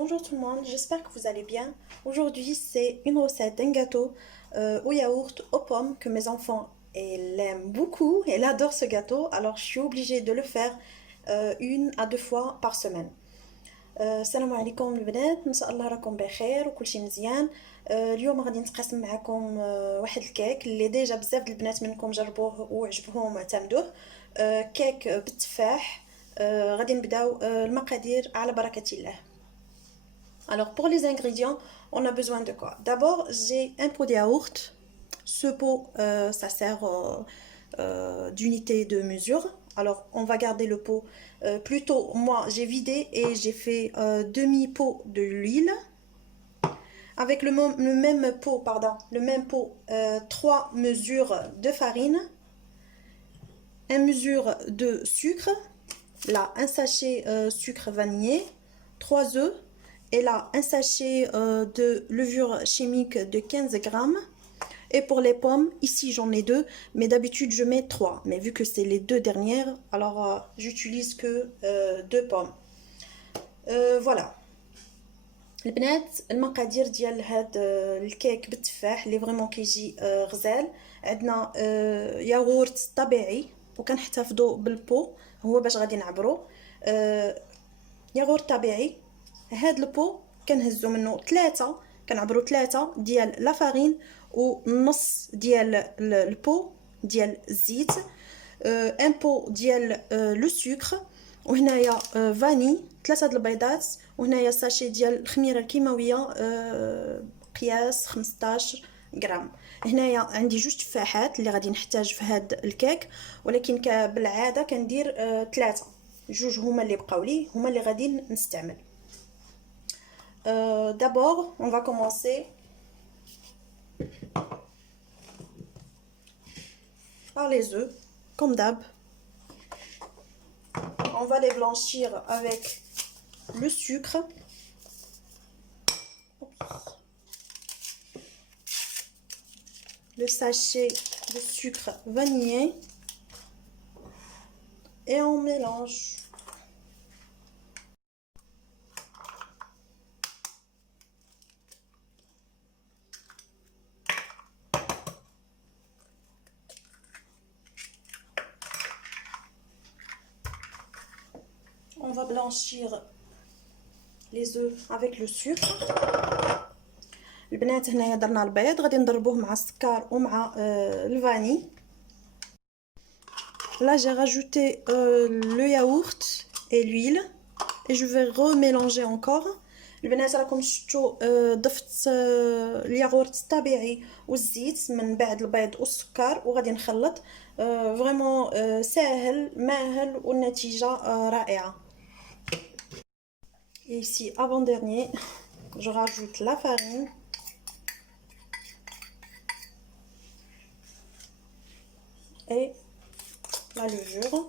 Bonjour tout le monde, j'espère que vous allez bien. Aujourd'hui, c'est une recette d'un gâteau au yaourt aux pommes que mes enfants l'aiment beaucoup. Elle adore ce gâteau, alors je suis obligée de le faire une à deux fois par semaine. السلام عليكم البنات، ان شاء الله راكم بخير وكل شيء مزيان. اليوم غادي نتقاسم معكم واحد الكيك اللي ديجا بزاف د البنات منكم جربوه وعجبهم واعتمدوه. كيك بالتفاح. غادي نبداو المقادير على بركة الله. Alors pour les ingrédients, on a besoin de quoi? D'abord, j'ai un pot de yaourt. Ce pot, ça sert d'unité de mesure. Alors on va garder le pot. Plutôt, moi j'ai vidé et j'ai fait demi-pot de l'huile. Avec le même pot, pardon, le même pot, 3 mesures de farine, 1 mesure de sucre, là un sachet sucre vanillé, 3 œufs, et là un sachet de levure chimique de 15 grammes. Et pour les pommes, ici j'en ai 2, mais d'habitude je mets 3. Mais vu que c'est les 2 dernières, alors j'utilise que 2 pommes. Voilà. البنات المقادير ديال هاد الكيك بالتفاح اللي فريمون كيجي غزال. عندنا ياغورت طبيعي وكنحتفظوا بالبو هو باش غادي نعبرو. ياغورت طبيعي. هاد البو كنهزو منه 3، كنعبرو 3 ديال لا فارين ونص ديال البو ديال الزيت. ان بو ديال لو سكر، وهنايا فاني 3 د البيضات، وهنايا ساشي ديال الخميره الكيماويه قياس 15 غرام. هنايا عندي جوج تفاحات اللي غادي نحتاج في هاد الكيك، ولكن بالعاده كندير 3. جوج هما اللي بقاو لي، هما اللي غادي نستعمل. D'abord, on va commencer par les œufs, comme d'hab. On va les blanchir avec le sucre. Le sachet de sucre vanillé. Et on mélange. On va blanchir les œufs avec le sucre. البنات هنايا درنا البيض، غادي نضربوه مع السكر ومع الفاني. Là j'ai rajouté le yaourt et l'huile et je vais remélanger encore. البنات راكم شفتوا ضفت الياغورت الطبيعي والزيت من بعد البيض والسكر وغادي نخلط. فريمون ساهل ماهل والنتيجه رائعه. Et ici, avant-dernier, je rajoute la farine. Et la levure.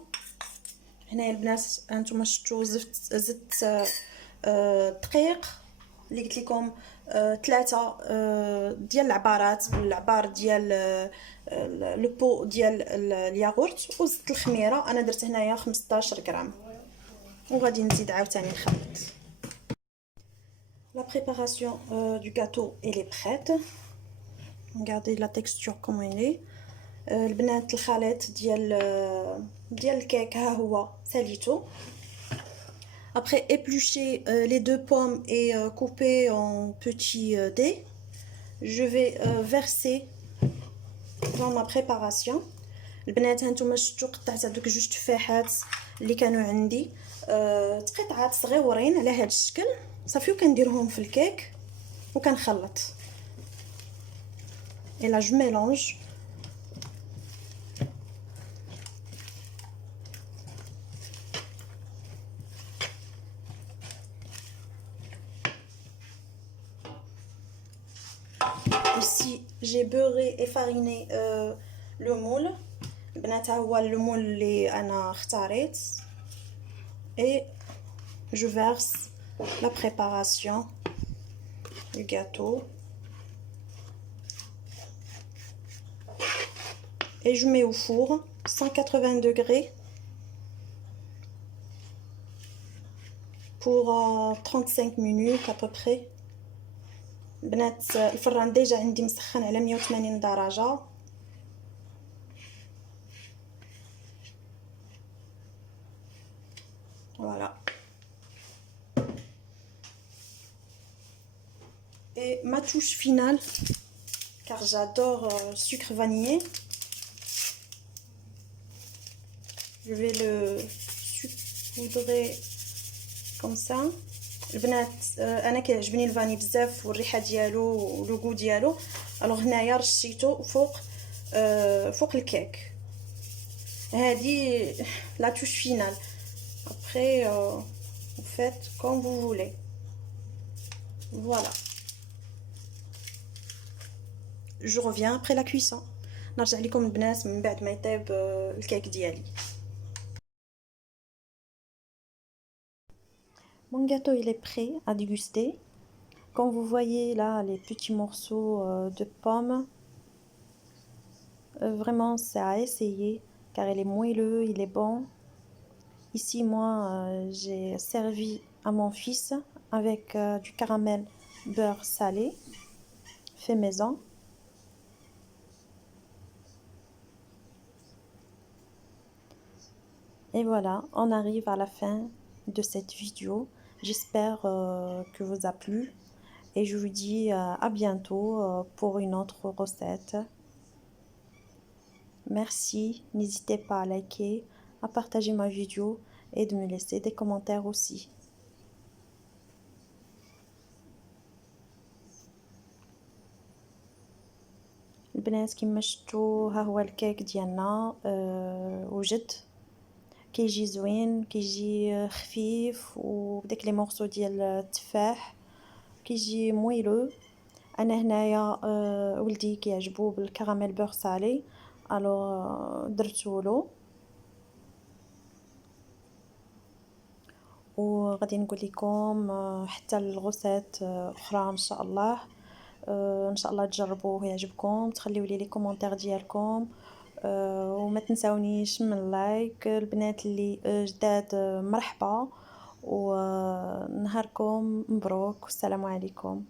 هنا البنات انتم شفتوا زدت دقيق اللي قلت لكم 3 ديال العبارات بالعبار ديال لو بو ديال الياغورت، وزدت الخميره انا درت هنايا 15 غرام، وغادي نزيد عاوتاني نخلط. La préparation du gâteau elle est prête. Regardez la texture comment elle est. البنات الخليط ديال الكيك ها هو ساليتو. Après éplucher les 2 pommes et couper en petits dés, je vais verser dans ma préparation. البنات هانتوما شفتوا قطعت هذوك جوج تفاحات اللي كانوا عندي قطعات صغيورين على هذا الشكل صافي، وكنديرهم في الكيك وكنخلط. et là je mélange. Ici j'ai beurré et fariné le moule. البنات هو المول اللي انا اختاريت. et je verse la préparation du gâteau et je mets au four 180 degrés pour 35 minutes à peu près. البنات الفران ديجا عندي مسخن على 180 درجة. Voilà. Et ma touche finale, car j'adore sucre vanillé, je vais le saupoudrer comme ça. البنات انا كيعجبني الفاني بزاف والريحه ديالو ولوغو ديالو. الوغ هنايا رشيتو فوق الكيك. هذه لا توش فينال. Après vous faites comme vous voulez. Voilà. Je reviens après la cuisson. نرجع لكم البنات من بعد ما يطيب الكيك ديالي. Mon gâteau il est prêt à déguster. Comme vous voyez là les petits morceaux de pommes, vraiment c'est à essayer car il est moelleux, il est bon. Ici moi j'ai servi à mon fils avec du caramel beurre salé fait maison. Et voilà, on arrive à la fin de cette vidéo. J'espère que vous a plu et je vous dis à bientôt pour une autre recette. Merci, n'hésitez pas à liker, à partager ma vidéo et de me laisser des commentaires aussi. البنات كيما شفتوا ها هو الكيك ديالنا وجد كيجي زوين، كيجي خفيف وبداك لي مورسو ديال التفاح، كيجي مويلو. انا هنايا ولدي كيعجبو بالكراميل بور سالي الو درتولو وغادي نقول لكم حتى الغوسات اخرى ان شاء الله. ان شاء الله تجربوه يعجبكم، تخليو لي كومونتير ديالكم وما تنساونيش من اللايك. البنات اللي جداد مرحبا ونهاركم مبروك والسلام عليكم.